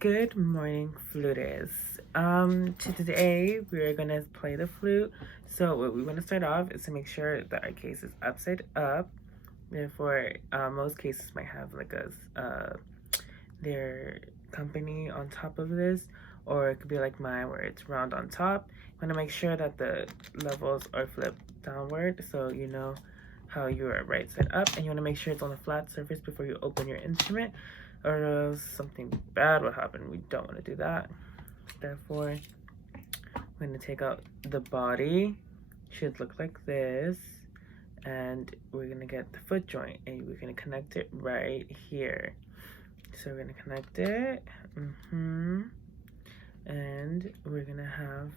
Good morning, fluters. Today we're gonna play the flute. So what we want to start off is to make sure that our case is upside up. Therefore, most cases might have like their company on top of this, or it could be like mine where it's round on top. You want to make sure that the levels are flipped downward, so you know how you are right side up, and you want to make sure it's on a flat surface before you open your instrument, or else something bad will happen. We don't want to do that. Therefore, we're going to take out the body. Should look like this, and we're going to get the foot joint, and we're going to connect it right here. So we're going to connect it, and we're going to have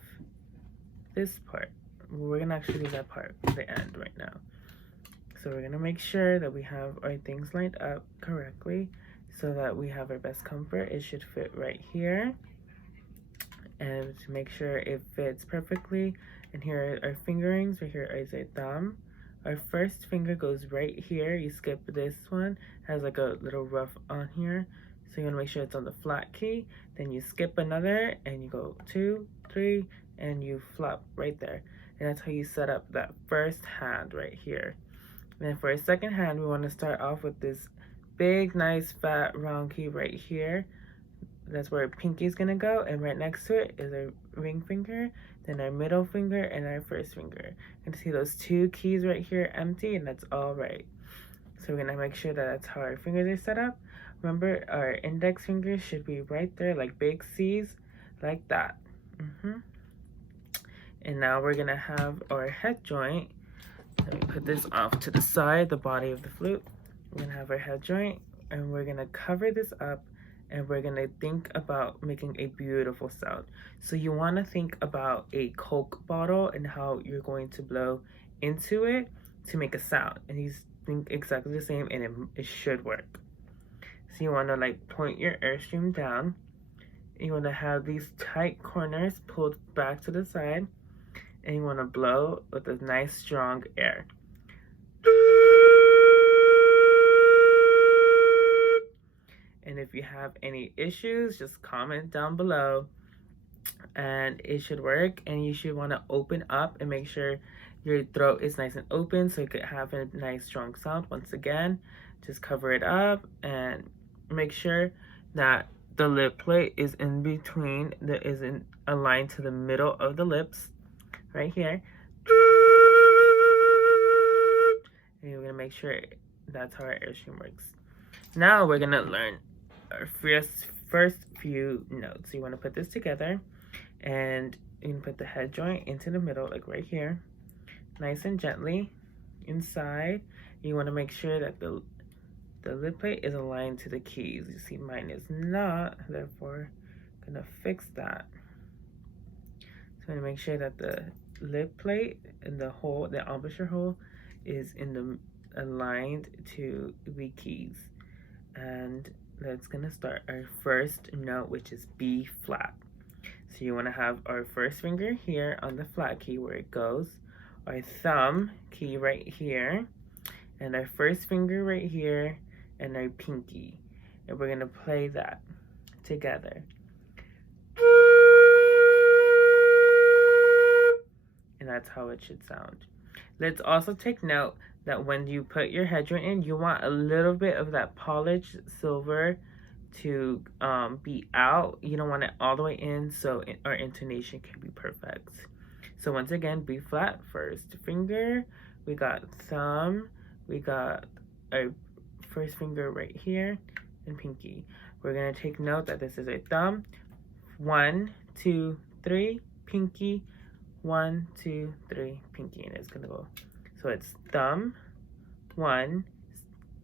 this part. We're going to actually do that part, the end right now. So we're going to make sure that we have our things lined up correctly so that we have our best comfort. It should fit right here. And to make sure it fits perfectly. And here are our fingerings. Right here is our thumb. Our first finger goes right here. You skip this one. It has like a little rough on here. So you want to make sure it's on the flat key. Then you skip another and you go 2, 3, and you flop right there. And that's how you set up that first hand right here. Then for a second hand, we want to start off with this big, nice, fat, round key right here. That's where our pinky is going to go. And right next to it is our ring finger, then our middle finger, and our first finger. You can see those 2 keys right here empty, and that's all right. So we're going to make sure that that's how our fingers are set up. Remember, our index fingers should be right there, like big C's, like that. And now we're going to have our head joint. Let me put this off to the side, the body of the flute. We're going to have our head joint, and we're going to cover this up, and we're going to think about making a beautiful sound. So you want to think about a Coke bottle and how you're going to blow into it to make a sound. And you think exactly the same, and it should work. So you want to like point your airstream down. You want to have these tight corners pulled back to the side. And you want to blow with a nice strong air. And if you have any issues, just comment down below and it should work. And you should want to open up and make sure your throat is nice and open so you could have a nice strong sound. Once again, just cover it up and make sure that the lip plate is in between, that isn't aligned to the middle of the lips. Right here. And you're going to make sure that's how our airstream works. Now we're going to learn our first few notes. So you want to put this together, and you can put the head joint into the middle, like right here. Nice and gently inside. You want to make sure that the lip plate is aligned to the keys. You see mine is not, therefore I'm going to fix that. So I'm going to make sure that the lip plate and the hole, the embouchure hole, is aligned to the keys. And that's going to start our first note, which is B flat. So you want to have our first finger here on the flat key where it goes, our thumb key right here, and our first finger right here, and our pinky. And we're going to play that together. And that's how it should sound. Let's also take note that when you put your head joint in, you want a little bit of that polished silver to be out. You don't want it all the way in, so our intonation can be perfect. So once again, B flat, first finger. We got thumb. We got our first finger right here, and pinky. We're going to take note that this is our thumb. 1, 2, 3, pinky. 1, 2, 3, pinky, and it's gonna go. So it's thumb, 1.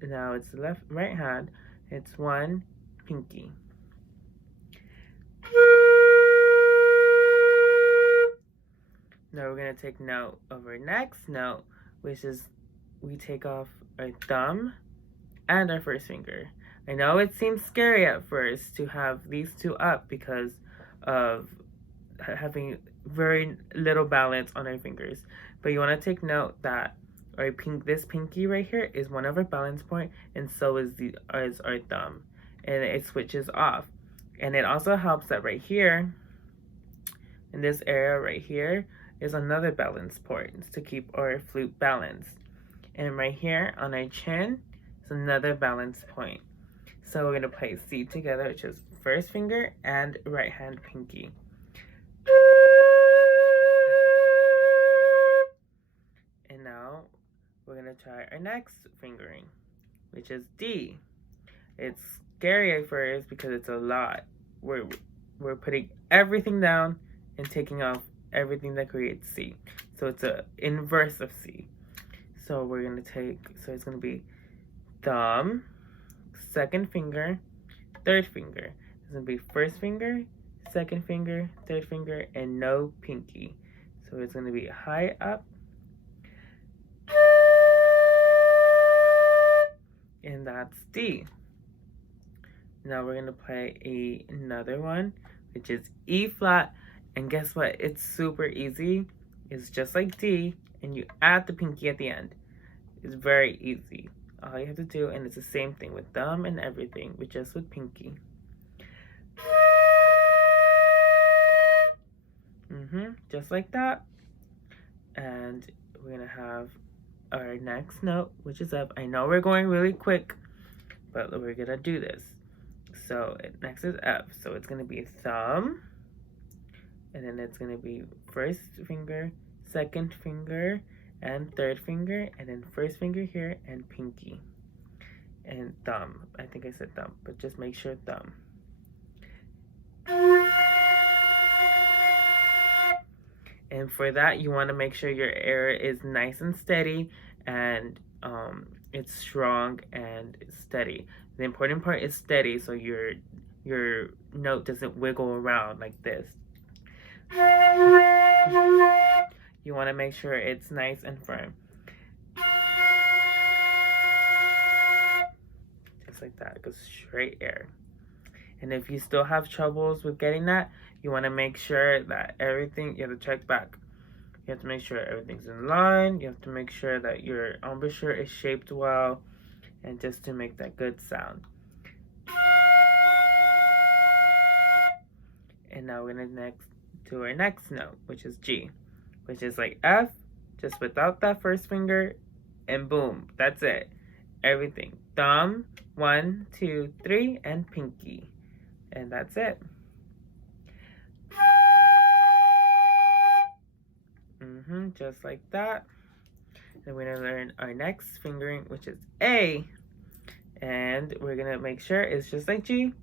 Now it's right hand. It's 1, pinky. Now we're gonna take note of our next note, which is we take off our thumb and our first finger. I know it seems scary at first to have these two up because of having very little balance on our fingers, but you want to take note that this pinky right here is one of our balance point, and so is our thumb, and it switches off. And it also helps that right here, in this area right here, is another balance port to keep our flute balanced. And right here on our chin is another balance point. So we're gonna play C together, which is first finger and right hand pinky. And now we're gonna try our next fingering, which is D. It's scary at first because it's a lot. We're putting everything down and taking off everything that creates C. So it's a inverse of C. So we're gonna take, so it's gonna be thumb, second finger, third finger. It's gonna be first finger, second finger, third finger, and no pinky. So it's gonna be high up, and that's D. Now we're gonna play another one, which is E flat, and guess what? It's super easy. It's just like D, and you add the pinky at the end. It's very easy. All you have to do, and it's the same thing with thumb and everything, but just with pinky. Just like that. And we're gonna have our next note, which is F. I know we're going really quick, but we're gonna do this. So next is F. So it's gonna be thumb, and then it's gonna be first finger, second finger, and third finger, and then first finger here and pinky. And thumb. I think I said thumb, but just make sure thumb. And for that, you want to make sure your air is nice and steady, and it's strong and steady. The important part is steady, so your note doesn't wiggle around like this. You want to make sure it's nice and firm. Just like that, it goes straight air. And if you still have troubles with getting that, you want to make sure that everything, you have to check back. You have to make sure everything's in line. You have to make sure that your embouchure is shaped well, and just to make that good sound. And now we're gonna do our next note, which is G, which is like F, just without that first finger, and boom, that's it. Everything. Thumb, 1, 2, 3, and pinky. And that's it. Just like that. Then we're gonna learn our next fingering, which is A. And we're gonna make sure it's just like G,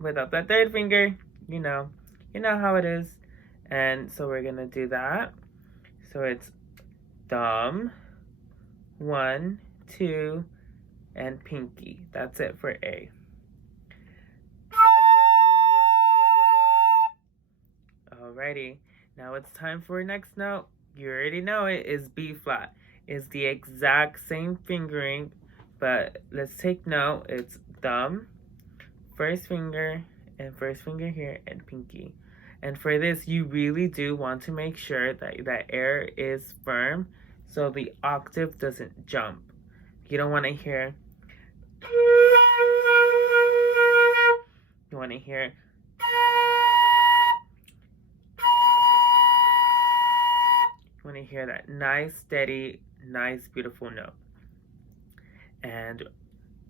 without that third finger. You know how it is. And so we're gonna do that. So it's thumb, 1, 2, and pinky. That's it for A. Alrighty, now it's time for our next note. You already know it is B flat. It's the exact same fingering, but let's take note. It's thumb, first finger, and first finger here, and pinky. And for this, you really do want to make sure that that air is firm so the octave doesn't jump. You don't want to hear. You want to hear. You want to hear that nice, steady, nice, beautiful note. And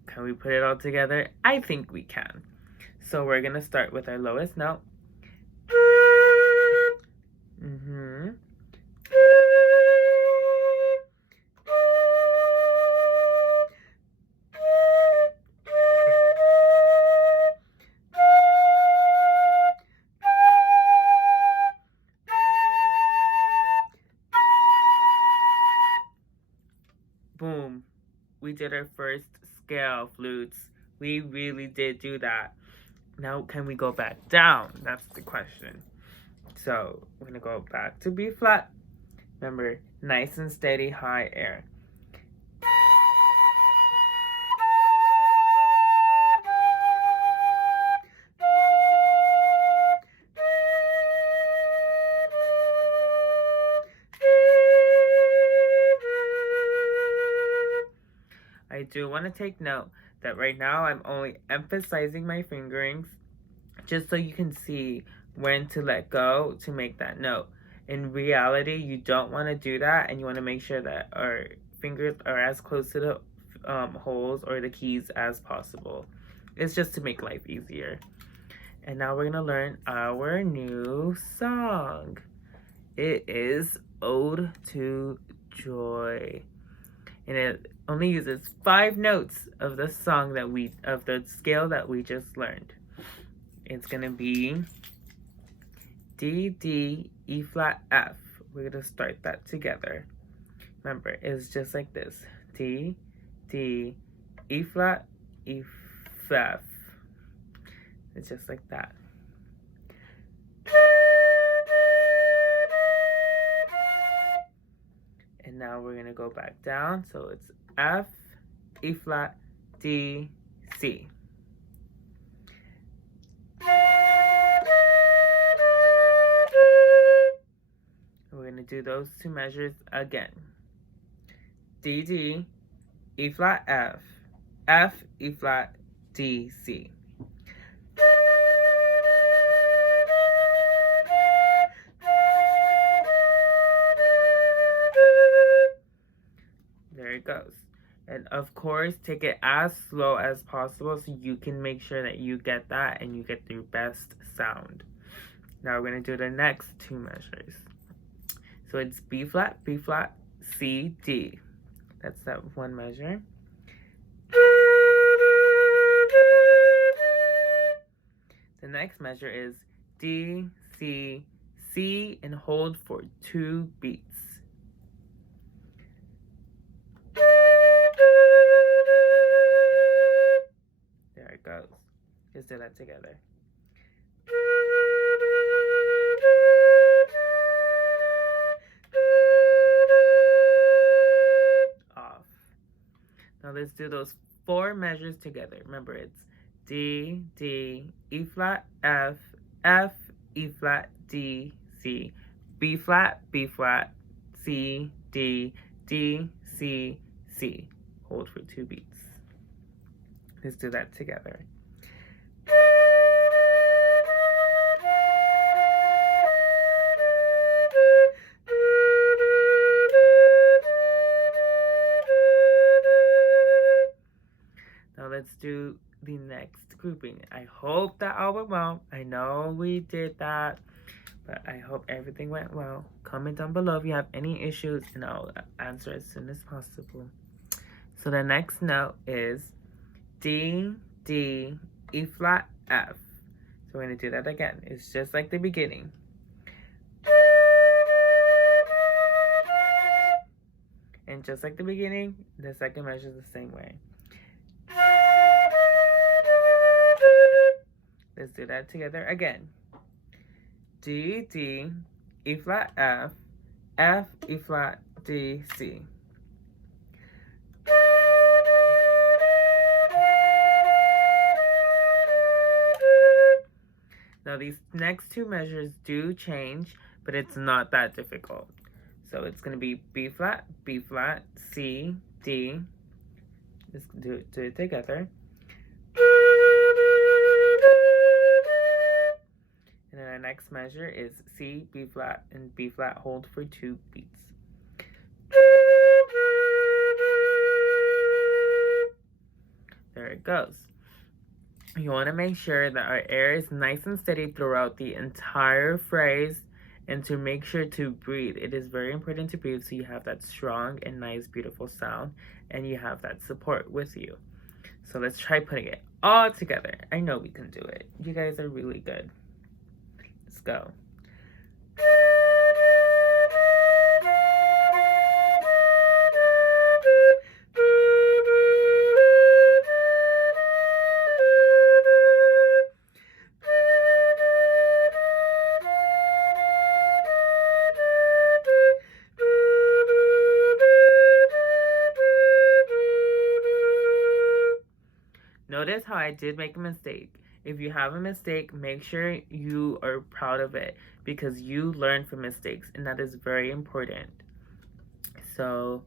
can we put it all together? I think we can. So we're going to start with our lowest note. Boom. We did our first scale flutes. We really did do that. Now, can we go back down? That's the question. So, we're going to go back to B flat. Remember, nice and steady, high air. I do want to take note that right now I'm only emphasizing my fingerings just so you can see when to let go to make that note. In reality, you don't want to do that, and you want to make sure that our fingers are as close to the holes or the keys as possible. It's just to make life easier. And now we're going to learn our new song. It is Ode to Joy. And it only uses 5 notes of the song of the scale that we just learned. It's going to be D, D, E flat, F. We're going to start that together. Remember, it's just like this. D, D, E flat, E, F. It's just like that. And now we're going to go back down. So it's F, E flat, D, C. We're going to do those 2 measures again. D, D, E flat, F, F, E flat, D, C. There it goes. And of course, take it as slow as possible so you can make sure that you get that and you get your best sound. Now we're going to do the next 2 measures. So it's B flat, C, D. That's that 1 measure. The next measure is D, C, C, and hold for 2 beats. There it goes. Let's do that together. Off. Now let's do those 4 measures together. Remember, it's D, D, E flat, F, F, E flat, D, C, B flat, C, D, D, C, C. Hold for 2 beats. Let's do that together. Now let's do the next grouping. I hope that all went well. I know we did that, but I hope everything went well. Comment down below if you have any issues, and I'll answer as soon as possible. So the next note is D, D, E flat, F. So we're going to do that again. It's just like the beginning. And just like the beginning, the second measure is the same way. Let's do that together again. D, D, E flat, F, F, E flat, D, C. Now these next 2 measures do change, but it's not that difficult. So it's going to be B flat, C, D. Let's do it together. And then our next measure is C, B flat, and B flat. Hold for 2 beats. There it goes. You want to make sure that our air is nice and steady throughout the entire phrase, and to make sure to breathe. It is very important to breathe so you have that strong and nice, beautiful sound, and you have that support with you. So let's try putting it all together. I know we can do it. You guys are really good. Let's go. Notice how I did make a mistake. If you have a mistake, make sure you are proud of it because you learn from mistakes, and that is very important. So,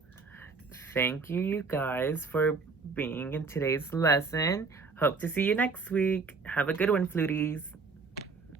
thank you guys for being in today's lesson. Hope to see you next week. Have a good one, Fluties.